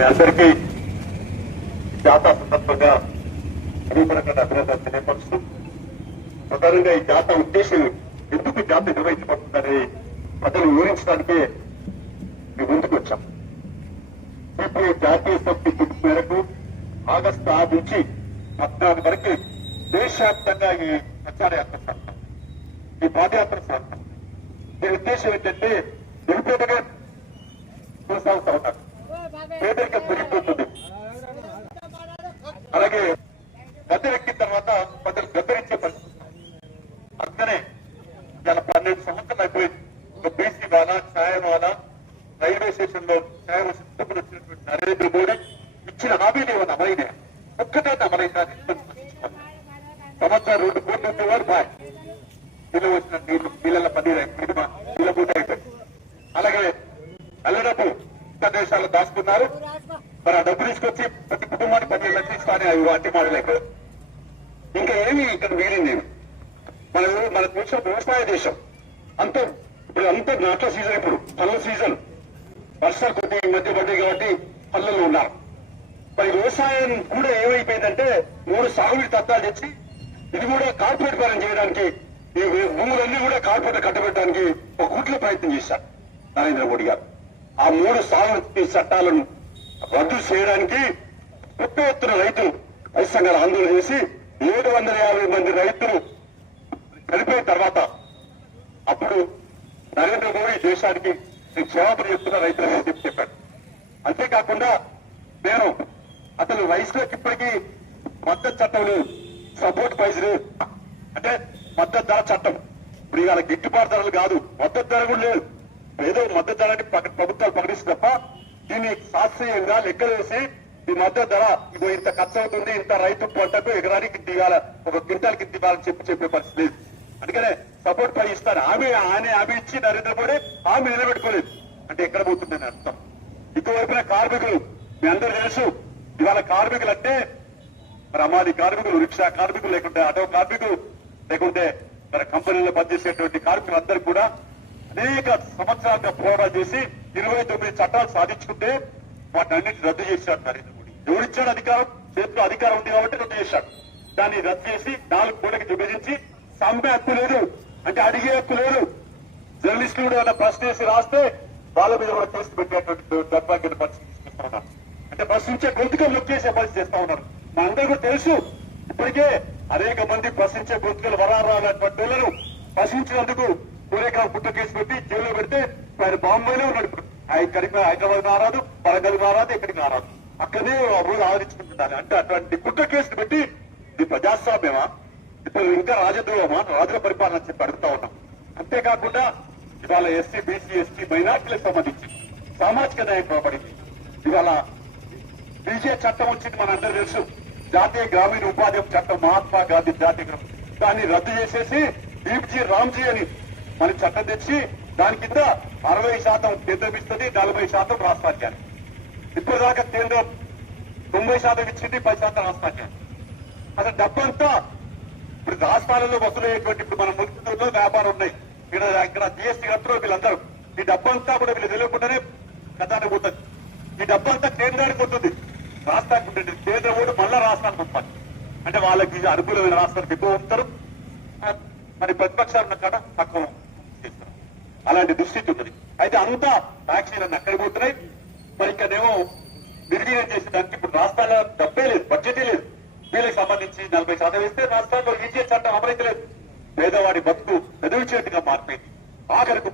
మీ అందరికీ జాతర సందర్భంగా అభిప్రాయంగా అభినందనలు తెలియపరుస్తూ ప్రధానంగా ఈ జాతర ఉద్దేశం ఎందుకు జాతర నిర్వహించబడుతుందని ప్రజలు వివరించడానికే మేము ముందుకు వచ్చాం. ఇప్పుడు జాతీయ సమితి పిలుపు మేరకు ఆగస్టు 6 నుంచి 14 వరకు దేశవ్యాప్తంగా ఈ ప్రచార యాత్ర సాగుతాం, ఈ పాదయాత్ర సాగుతాం. దీని ఉద్దేశం ఏంటంటే నిరుపేదగా కొనసాగుతా ఉన్నారు, పేదరికం పెరిగిపోతుంది. అలాగే గద్దెరెక్కిన తర్వాత ప్రజలు గద్దెరించే పరిస్థితి. అందుకనే ఇలా 12 సంవత్సరాలు అయిపోయింది. బీసీ వాలా, ఛాయ వాలా, రైల్వే స్టేషన్ లో ఛాయ వచ్చినటువంటి నరేంద్ర మోడీ ఇచ్చిన హామీలు ఏమన్నా అమలైనా ఒక్కటే అమలైందా? సంవత్సరం 2 కోట్లు ఉండేవారు బాయ్ నీళ్ళు వచ్చిన నీళ్ళ పన్నీరు నీళ్ళ పూట అయిపోయింది. అలాగే అల్లడపు ఇతర దేశాల్లో దాచుకున్నారు. మరి ఆ డబ్బు తీసుకొచ్చి ప్రతి కుటుంబానికి 10 లక్షలు ఇస్తానే అవి వాటి మాడలేక ఇంకా ఏమి ఇక్కడ మిగిలింది. మన దేశం వ్యవసాయ దేశం అంతా ఇప్పుడు అంతా నాట్ల సీజన్, ఇప్పుడు పనుల సీజన్, వర్షాలు కొద్దిగా మధ్య పడ్డాయి కాబట్టి పనులలో ఉన్నారు. మరి వ్యవసాయం కూడా ఏమైపోయిందంటే 3 సాగునీటి తత్వాలు తెచ్చి ఇది కూడా కార్పొరేట్ పరం చేయడానికి, ఈ భూములన్నీ కూడా కార్పొరేట్ కట్టబెట్టడానికి ఒక కుట్ల ప్రయత్నం చేశారు నరేంద్ర మోడీ గారు. ఆ 3 సాగునీటి చట్టాలను రద్దు చేయడానికి పెద్ద ఎత్తున రైతులు రైతు సంఘాలు ఆందోళన చేసి 750 మంది రైతులు చనిపోయిన తర్వాత అప్పుడు నరేంద్ర మోడీ దేశానికి క్షమాపణ చెప్తున్న రైతులకు చెప్పాడు. అంతేకాకుండా నేను అసలు రైతులకు ఇప్పటికీ మద్దతు చట్టం లేదు, సపోర్ట్ ప్రైస్ లేదు. అంటే మద్దతు ధర చట్టం ఇప్పుడు ఇవాళ గిట్టుబాటు ధరలు కాదు, మద్దతు ధర కూడా లేదు. ఏదో మద్దతు ధరని ప్రభుత్వాలు ప్రకటిస్తుంది తప్ప దీన్ని శాస్త్రీయంగా లెక్కలు వేసి ఈ మద్దతు ధర ఇగో ఇంత ఖర్చు అవుతుంది, ఇంత రైతు పంటకు ఎకరానికి దిగాల, ఒక క్వింటాల్కి దిగాలని చెప్పే పరిస్థితి లేదు. అందుకనే సపోర్ట్ ప్రైస్ ఇస్తాను హామీ ఇచ్చి నరేంద్ర మోడీ హామీ నిలబెట్టుకోలేదు. అంటే ఎక్కడ పోతుందని అర్థం. ఇంకోవైపున కార్మికులు, మీ అందరూ తెలుసు ఇవాళ కార్మికులు అంటే మరి అమాది కార్మికులు, రిక్షా కార్మికులు, లేకుంటే ఆటో కార్మికులు, లేకుంటే మరి కంపెనీలో పనిచేసేటువంటి కార్మికులందరూ కూడా అనేక సంవత్సరాలుగా పోరాటాలు చేసి 29 చట్టాలు సాధించుకుంటే వాటిని అన్నింటి రద్దు చేశాడు నరేంద్ర మోడీ. ఎవరిచ్చాడు అధికారం? చేతిలో అధికారం ఉంది కాబట్టి రద్దు చేశాడు. దాన్ని రద్దు చేసి 4 కోట్లకి విభజించి సమ్మె హక్కు లేదు, అంటే అడిగే హక్కు లేదు. జర్నలిస్టులు కూడా ఏమైనా ప్రశ్న వేసి రాస్తే వాళ్ళ మీద కూడా కేసు పెట్టేటువంటి దౌర్భాగ్య పరిస్థితి తీసుకొస్తా ఉన్నారు. అంటే ప్రశ్నించే గొంతుకలు నొక్కేసే పరిస్థితి చేస్తా ఉన్నారు. మా అందరికీ తెలుసు ఇప్పటికే అనేక మంది ప్రశ్నించే గొంతుకలు వరారాలటువంటి వాళ్ళను ప్రశ్నించినందుకు పూరేకాల పుట్ట కేసు పెట్టి జైల్లో పెడితే ఆయన బాంబేలో ఉన్నాడు. హైదరాబాద్ రారాదు, వరంగల్ రారాదు, ఎక్కడికి రారాదు, అక్కడనే రోజు ఆదరించుకుంటున్నారు. అంటే అటువంటి పుట్ట కేసులు పెట్టి ఇది ప్రజాస్వామ్యమా, ఇప్పుడు ఇంకా రాజద్రోహమా, రాజుల పరిపాలన చెప్పి అడుగుతా ఉన్నాం. అంతేకాకుండా ఇవాళ ఎస్సీ, బీసీ, ఎస్టీ, మైనార్టీలకు సంబంధించి సామాజిక న్యాయం కోరబడింది. ఇవాళ బీజే చట్టం వచ్చింది, మన అందరూ తెలుసు. జాతీయ గ్రామీణ ఉపాధి చట్టం, మహాత్మా గాంధీ జాతీయ దాన్ని రద్దు చేసేసి బీపీజీ రామ్జీ అని మన చట్టం తెచ్చి దాని కింద 60% కేంద్రం ఇస్తుంది, 40% రాష్ట్రానికి. ఇప్పటిదాకా కేంద్రం 90% ఇచ్చింది, 10% రాష్ట్రానికి. అసలు డబ్బంతా ఇప్పుడు రాష్ట్రాలలో వసూలయ్యేటువంటి ఇప్పుడు మన మున్సిపల్లో వ్యాపారం ఉన్నాయి, ఇక్కడ జిఎస్టీ కడుతున్నారు వీళ్ళందరూ. ఈ డబ్బంతా కూడా వీళ్ళు తెలియకుండానే గతానికి పోతుంది. ఈ డబ్బంతా కేంద్రానికి ఉంటుంది, రాష్ట్రానికి ఉంటుంది. కేంద్రం కూడా మళ్ళా రాష్ట్రానికి పంపాలి. అంటే వాళ్ళకి అనుకూలమైన రాష్ట్రానికి ఎక్కువ ఉంటారు, మరి ప్రతిపక్షాలు ఉన్న కాడ తక్కువ చేస్తారు. అలాంటి దుస్థితి ఉంటుంది. అయితే అంతా ట్యాక్సీలన్నీ అక్కడికి పోతున్నాయి. మరి ఇక్కడేమో నిర్వీర్యం చేసేదానికి ఇప్పుడు రాష్ట్రాల డబ్బే లేదు, బడ్జెటే లేదు. వీళ్ళకి సంబంధించి 40% వేస్తే రాష్ట్రాల్లో ఈజీ చట్టం అమలైతే లేదు. పేదవాడి బతుకు పెదవి చేతిగా మారిపోయింది. ఆఖరకు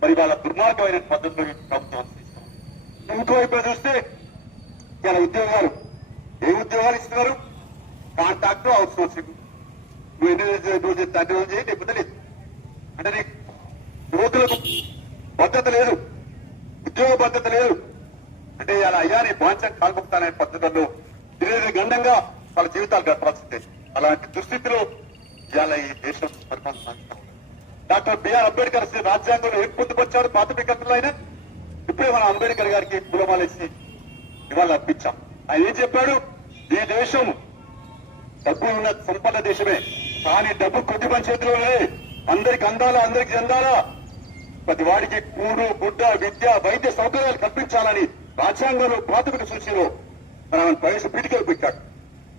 మరి వాళ్ళ దుర్మార్గమైన పద్ధతులు ప్రభుత్వం అనుసరిస్తాం. ఇంకోవైపు చూస్తే ఇలా ఉద్యోగాలు, ఏ ఉద్యోగాలు ఇస్తున్నారు? Contract, out sourcing. నువ్వు ఎన్ని రోజులు చేస్తే అన్ని రోజులు చేయి, లేకపోతే లేదు. అంటే నీకు యువతులకు భద్రత లేదు, ఉద్యోగ భద్రత లేదు. అంటే ఇలా అయ్యా నీ బాంఛం కాల్పుతానే పద్ధతుల్లో తిరిగి గండంగా వాళ్ళ జీవితాలు గడపాల్సిందే. అలాంటి దుస్థితిలో ఇవాళ ఈ దేశం పరిపాలన సాగుతా ఉంది. డాక్టర్ బిఆర్ అంబేద్కర్ రాజ్యాంగంలో ఏం పొందుపరిచాడు ప్రాథమిక హక్కులు? ఆయన ఇప్పుడే మన అంబేద్కర్ గారికి పూలమాలేసి ఇవాళ అర్పించాం. ఆయన ఏం చెప్పాడు? ఈ దేశం డబ్బు ఉన్న సంపన్న దేశమే, కానీ డబ్బు కొద్ది మంది చేతిలోనే. అందరికి అందాలా, అందరికి చెందాలా, ప్రతి వాడికి కూడు, గుడ్డ, విద్య, వైద్య సౌకర్యాలు కల్పించాలని రాజ్యాంగంలో ప్రాథమిక సూచనలో మనం ప్రవేశ పీఠికలు పెట్టాడు.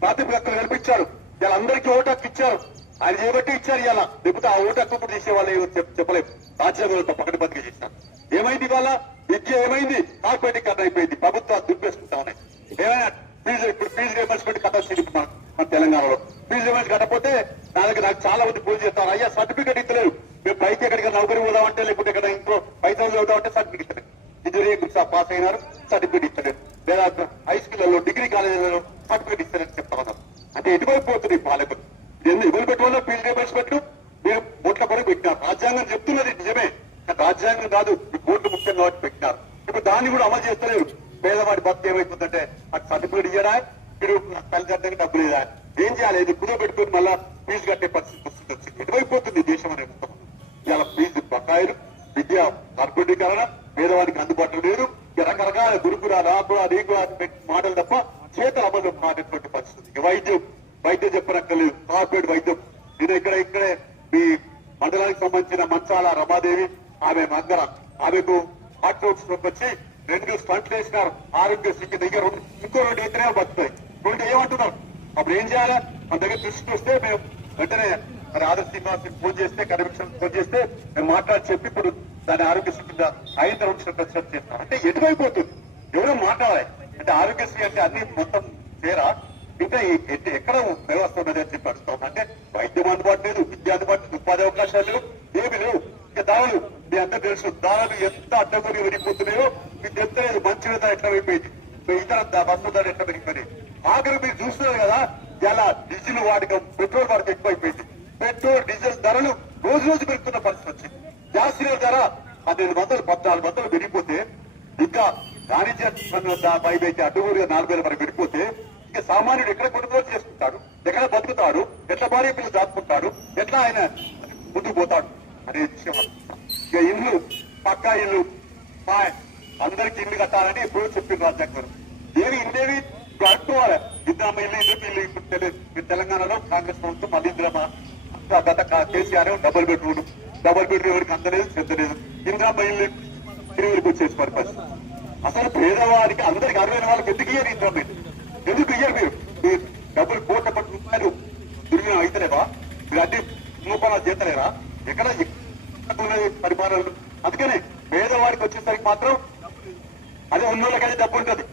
ప్రాథమిక హక్కులు కల్పించారు. ఇలా అందరికీ ఓటు హక్కు ఇచ్చారు. ఆయన చేయబట్టి ఇచ్చారు. ఇలా లేకపోతే ఆ ఓటు హక్కు కూడా తీసేవాళ్ళు చెప్పలేము. రాజ్యాంగంలో పకడ్బందీగా చేశారు. ఏమైంది ఇవాళ? విద్య ఏమైంది? కార్పొరేటీకరణ అయిపోయింది. ప్రభుత్వాలు దుప్పేసుకుంటా ఉన్నాయి. ఏమైనా ఫీజు, ఇప్పుడు ఫీజు రియంబర్స్మెంట్ కట్టాల్సింది మన తెలంగాణలో. ఫీజు రియంబర్స్ కట్టకపోతే నాకు చాలా మంది ఫోన్ చేస్తారు, అయ్యా సర్టిఫికేట్ ఇస్తలేదు, మేము పైకి ఎక్కడికి నౌకరీ పోదామంటే, లేకపోతే ఇక్కడ ఇంట్లో 5,000 చదువుతామంటే సర్టిఫికేట్ ఇస్తలేదు. ఇంజనీరింగ్ పాస్ అయినారు, సర్టిఫికేట్ ఇస్తలేదు. లేదా హై స్కూళ్లలో, డిగ్రీ కాలేజీలలో సర్టిఫికేట్ ఇస్తలేదని చెప్తా ఉన్నారు. అంటే ఎటువైపు పోతుంది పాలకులు? ఎవరు పెట్టుకున్నా ఫీజు రియంబర్స్మెంట్ మీరు ఓట్ల కొరకు పెట్టినారు. రాజ్యాంగం చెప్తున్నది నిజమే, రాజ్యాంగం కాదు, ఓట్లు ముఖ్యం కాబట్టి పెట్టినారు. ఇప్పుడు దాన్ని కూడా అమలు చేస్తలేరు. పేదవాడి భక్తి ఏమైతుందంటే అటు సర్టిఫికేట్ ఇయ్యడా, మీరు తల్లిదండ్రులకి డబ్బులు ఇవ్వడా, ఏం చేయాలి? ఇది కుదో పెట్టుకుని మళ్ళా ఫీజు కట్టే పరిస్థితి వచ్చింది. ఎటువైపోతుంది దేశం అనేది? ఇలా ఫీజు బకాయిలు, విద్య కార్పొరేటీకరణ, పేదవాడికి అందుబాటులో లేదు. రకరకాల గురుకురాలు, నీకు మాటలు తప్ప చేతుల అమలు మానేటువంటి పరిస్థితి. వైద్యం చెప్పనక్కర్లేదు, కార్పొరేట్ వైద్యం. నేను ఇక్కడే మీ మండలానికి సంబంధించిన మంచాల రమాదేవి, ఆమె మందర, ఆమెకు హార్ట్ స్ట్రోక్స్ వచ్చి 2 స్టంట్లు వేసినారు. ఆరోగ్యశ్రీకి దగ్గర ఇంకో 2 ఇతరే బతుకుతాయి. 2 ఏమంటున్నారు? అప్పుడు ఏం చేయాలి? మన దగ్గర దృష్టికి వస్తే మేము వెంటనే మరి ఆదర్శ శ్రీనివాస్ ఫోన్ చేస్తే, కనెక్షన్ ఫోన్ చేస్తే మేము మాట్లాడి చెప్పి ఇప్పుడు దాని ఆరోగ్యశ్రీ కింద 5 రూపాయలు చేస్తాం. అంటే ఎటువైపోతుంది? ఎవరో మాట్లాడాలి అంటే ఆరోగ్యశ్రీ అంటే అన్ని మొత్తం చేరా, ఇంకా ఎక్కడ వ్యవస్థ ఉన్నది అని చెప్పి అడుగుతాం. అంటే వైద్యం అందుబాటు లేదు, విద్య అందుబాటు లేదు, ఉపాధి అవకాశాలు లేవు, ఏమి లేవు. ఇంకా దాడులు మీ అందరూ తెలుసు, దాడులు ఎంత అడ్డగొని వెళ్ళిపోతున్నాయో మీకు తెలుస్తలేదు. మంచి విధంగా ఎట్లా అయిపోయింది, ఇతర వస్తువులు ఎట్లా పెరిగిపోయింది. ఆఖరి మీరు చూస్తున్నారు కదా, ఇలా డీజిల్ వాడకం, పెట్రోల్ వాడకం ఎక్కువైపోయింది. పెట్రోల్, డీజిల్ ధరలు రోజు రోజు పెరుగుతున్న పరిస్థితి వచ్చింది. గ్యాస్ సిలిండర్ ధర 1200, 1400 పెరిగిపోతే, ఇంకా వాణిజ్య పైకి అడ్డుగూరుగా 4,000 వరకు పెరిగిపోతే, ఇంకా సామాన్యుడు ఎక్కడ కొనుగోలు చేసుకుంటాడు, ఎక్కడ బతుకుతాడు, ఎట్లా భార్య పిల్లలు దాచుకుంటాడు, ఎట్లా ఆయన ముందుకు పోతాడు అనే విషయం. ఇక ఇల్లు, పక్కా ఇల్లు, అందరికి ఇల్లు కట్టాలని ఎప్పుడూ చెప్పిన రాజ్యాంగం. ఏమి ఇల్లేవి ఇప్పుడు అడుకోవాలి. ఇంద్రమ్మ ఇల్లు ఇప్పుడు తెలంగాణలో కాంగ్రెస్ ప్రభుత్వం మళ్ళీ గత కేసీఆర్ డబుల్ బెడ్రూమ్ ఎవరికి అందలేదు, చెందలేదు. ఇంద్రమ్మ ఇల్లు 20,000 వచ్చేసి పరిస్థితి. అసలు పేదవాడికి అందరికి 60,000 వాళ్ళకి ఎందుకు ఇయ్యారు ఇంద్రమ్మ ఇల్లు? ఎందుకు ఇయ్యారు? మీరు డబ్బులు ₹1,00,00,000 దుర్వినియోగం అయితలేవా? మీరు అన్ని రూపాయలు చేతలేరా? ఎక్కడ పరిపాలనలు? అందుకనే పేదవాడికి వచ్చేసరికి మాత్రం అదే ఉన్నోళ్ళకైతే డబ్బు ఉంటుంది,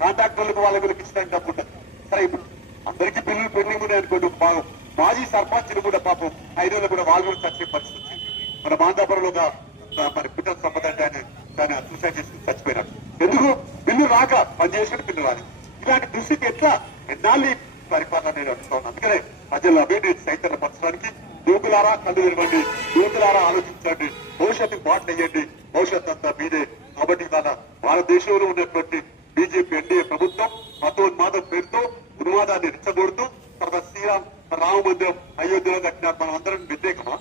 కాంట్రాక్టర్లకు వాళ్ళ వీళ్ళకి ఇచ్చడానికి డబ్బు ఉంటుంది. సరే, ఇప్పుడు అందరికీ బిల్లులు పెండింగ్ ఉన్నాయి అనుకోండి. మాజీ సర్పంచ్లు కూడా పాపం 5 రోజులు కూడా వాళ్ళు కూడా చచ్చే పరిస్థితి వచ్చింది. మన మాందాపురంలో మరి పిల్లల సంపద అంటే ఆయన సూసైడ్ చేసుకుని చచ్చిపోయినాడు. ఎందుకు? బిల్లు రాక పనిచేసిన బిల్లు రాదు. ఇలాంటి దుస్థితి ఎట్లా ఎన్నాళ్ళు పరిపాలన నేను అడుగుతాను. అందుకనే ప్రజల అభివృద్ధి చైతన్యపరచడానికి యువకులారా కళ్ళు తెరవండి, యువకులారా ఆలోచించండి, భవిష్యత్తు బాటలు వేయండి. భవిష్యత్తు అంతా మీదే. కాబట్టి ఇవాళ భారతదేశంలో ఉన్నటువంటి బీజేపీ ఎన్డీఏ ప్రభుత్వం మతోన్మాదం పేరుతో ఉన్మాదాన్ని రెచ్చగొడుతూ తర్వాత రామ మందిరం అయోధ్యలో కట్టినారు. మనం అందరం వ్యతిరేకమా?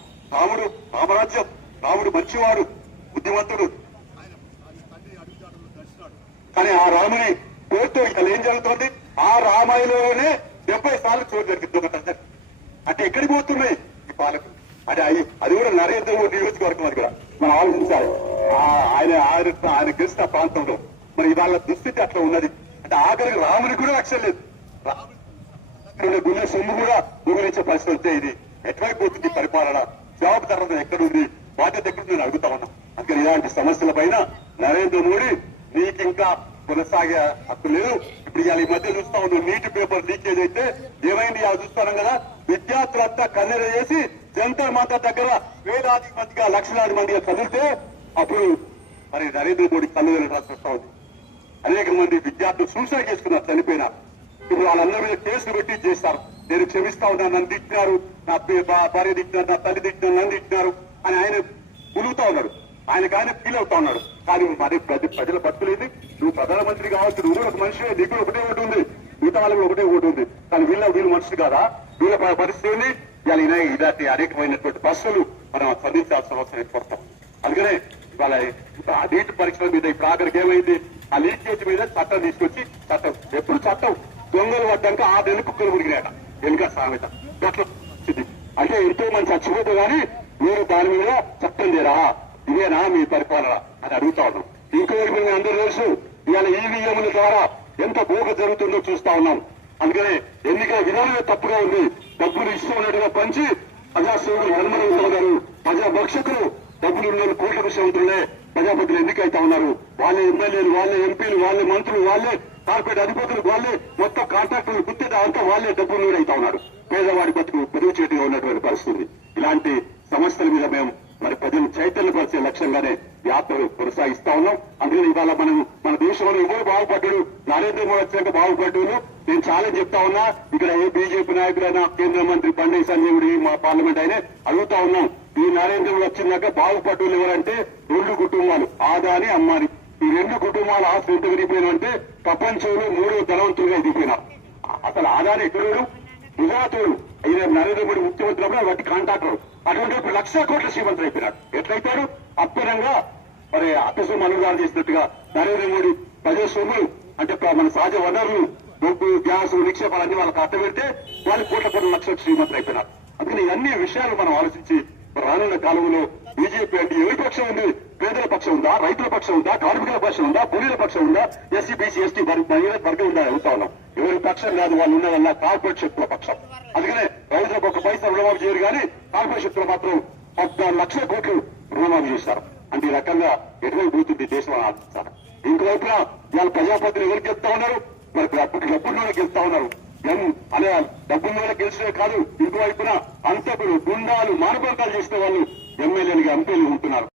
రామరాజ్యం, రాముడు మంచివాడు, బుద్ధిమంతుడు. కానీ ఆ రాముని పేరుతో ఇక్కడ ఏం జరుగుతుంది? ఆ రామాయణంలోనే 70 సార్లు చోటు జరిగింది ఒక తండ్రి. అంటే ఎక్కడికి పోతున్నాయి ఈ పాలకులు? అంటే అది కూడా నరేంద్ర మోడీ నియోజకవర్గం. అది కూడా మనం ఆలోచించాలి. ఆయన గెలిచిన ప్రాంతంలో మరి వాళ్ళ దుస్థితి అట్లా ఉన్నది. అంటే ఆఖరికి రామునికి కూడా రక్షణ లేదు. రాముడి గుండె సొమ్ము కూడా గురించే పరిస్థితి వస్తే ఇది ఎటువైపోతుంది పరిపాలన? జవాబుదారులు ఎక్కడుంది, బాధ్యత ఎక్కడుంది నేను అడుగుతా ఉన్నాం. అందుకని ఇలాంటి సమస్యల పైన నరేంద్ర మోడీ నీకు ఇంకా కొనసాగే హక్కు లేదు. ఇప్పుడు ఇవాళ ఈ మధ్య చూస్తా ఉన్నాం, నీటి పేపర్ లీకేజ్ అయితే ఏమైంది ఇవాళ చూస్తున్నాం కదా. విద్యార్థులంతా కన్నెర చేసి జంతర్ మంతర్ దగ్గర వేలాది మందిగా లక్షలాది మందిగా కదిలితే అప్పుడు మరి నరేంద్ర మోడీ కళ్ళు వెళ్ళాల్సి వస్తా ఉంది. అనేక మంది విద్యార్థులు సూసైడ్ చేసుకున్నారు, చనిపోయినారు. ఇప్పుడు వాళ్ళందరి మీద కేసులు పెట్టి చేస్తారు. నేను క్షమిస్తా ఉన్నాను, నన్ను తిట్టినారు, నా భార్య తిట్టినారు, నా తల్లి తిట్టినారు, నన్ను తిట్టినారు అని ఆయన ఉలుగుతా ఉన్నాడు. ఆయన ఫీల్ అవుతా ఉన్నాడు. కానీ మరి ప్రజల బతుకులేది. నువ్వు ప్రధానమంత్రి కావచ్చు, నువ్వు ఒక మనిషి, నీకు ఒకటే ఒకటి ఉంది, మిగతా వాళ్ళకి ఒకటే ఒకటి ఉంది. కానీ వీళ్ళు మనుషులు కాదా? వీళ్ళ పరిస్థితి ఏంది? ఇలా ఇలాంటి అనేకమైనటువంటి బస్సులు మనం స్పందించాల్సిన అవసరం ఏర్పడతాం. అందుకనే ఇవాళ నీటి పరీక్షల మీద ఇప్పుడు ఆఖరికి ఏమైంది, ఆ లీకేజ్ మీద చట్టం తీసుకొచ్చి ఎప్పుడు చట్టం దొంగలు పడ్డాక ఆ నెల కుక్కలు మురిగినాట వెనుక సామెత గట్ల వచ్చింది. అంటే ఎంతో మంది చచ్చిపోతే గానీ మీరు దాని మీద చట్టం చేయరా, ఇదేనా మీ పరిపాలన అని అడుగుతా ఉన్నాం. ఇంకోటి మేము అందరూ తెలుసు, ఇవాళ ఈవీఎంల ద్వారా ఎంత భూక జరుగుతుందో చూస్తా ఉన్నాం. అందుకనే ఎన్నికల విధానమే తప్పుగా ఉంది. డబ్బులు ఇష్టమైనట్టుగా పంచి ప్రజాసేవకులు ధర్మరవుతా ఉన్నారు. ప్రజాభక్షకులు డబ్బులు ఉన్న కోట్ల విషయవంతులే ప్రజాపతిలు ఎన్నికైతా ఉన్నారు. వాళ్ళే ఎమ్మెల్యేలు, వాళ్ళే ఎంపీలు, వాళ్ళే మంత్రులు, వాళ్ళే కార్పొరేట్ అధిపతులు, వాళ్ళే మొత్తం కాంట్రాక్టర్లు గుర్తిత అంతా వాళ్ళే డబ్బులు అవుతా ఉన్నారు. పేదవాడి బతుకు పెరుగు చేతిగా ఉన్నటువంటి పరిస్థితి. ఇలాంటి సమస్యల మీద మేము మరి ప్రజలు చైతన్యపరిచే లక్ష్యంగానే యాత్రలు కొనసాగిస్తా ఉన్నాం. అందుకని ఇవాళ మన దేశంలో ఎవరు బాగుపడ్డాడు, నరేంద్ర మోడీ వచ్చాక బాగుపడ్డాడు. నేను చాలా చెప్తా ఉన్నా, ఇక్కడ ఏ బీజేపీ నాయకుడైనా కేంద్ర మంత్రి బండి సంజయుడి మా పార్లమెంట్ అయినా అడుగుతా ఉన్నాం. ఈ నరేంద్ర మోడీ వచ్చినాక బాగుపడ్డోళ్ళు ఎవరంటే 2 కుటుంబాలు, ఆదాని అమ్మాని. ఈ 2 కుటుంబాల ఆస్తి ఎంత విరిగిపోయినంటే ప్రపంచంలో 3వ ధనవంతులుగా ఎదిగిపోయినారు. అసలు ఆదాని ఎక్కడోడు, గుజరాతోడు, ఈయన నరేంద్ర మోడీ ముఖ్యమంత్రి అప్పుడు వాటి కాంట్రాక్టర్. అటువంటి 1,00,000 కోట్ల శ్రీమంతులు అయిపోయినాడు. ఎట్లయితాడు? అప్పనంగా మరి అక్కసు మనుగాలు చేసినట్టుగా నరేంద్ర మోడీ ప్రజా సొమ్ములు అంటే మన సహజ వనరులు, బొగ్గు, గ్యాస్, నిక్షేపాలన్నీ వాళ్ళకి అట్టబెడితే వాళ్ళు కోట్ల లక్షల శ్రీమంతులు అయిపోయినారు. అందుకని అన్ని విషయాలు మనం ఆలోచించి రానున్న కాలంలో బీజేపీ అంటే ఎవరి పక్షం ఉంది? పేదల పక్షం ఉందా, రైతుల పక్షం ఉందా, కార్మికుల పక్షం ఉందా, కూలీల పక్షం ఉందా, ఎస్సీ బీసీ ఎస్టీ వర్గం ఉందా అడుగుతా ఉన్నాం. ఎవరి పక్షం కాదు, వాళ్ళు ఉన్న వల్ల కార్పొరేట్ శక్తుల పక్షం. అందుకనే రైతులకు 1 పైసా రుణమాఫీ చేయరు కానీ కార్పొరేట్ శక్తులు మాత్రం 14 లక్షల కోట్లు రుణమాఫీ చేశారు. అంటే ఈ రకంగా ఎటువంటి పోతుంది దేశం ఆలోచించాలి. ఇంకోవైపున ఇవాళ ప్రజాపతిని ఎవరికి గెలుస్తా ఉన్నారు? మరి డబ్బుల్లోనే గెలుస్తా ఉన్నారు. అనే డబ్బుల్లోనే గెలిచే కాదు, ఇంకోవైపున అంతకులు, గుండాలు, మానభంగాలు చేసిన వాళ్ళు ఎమ్మెల్యేలుగా ఎంపీలు ఉంటున్నారు.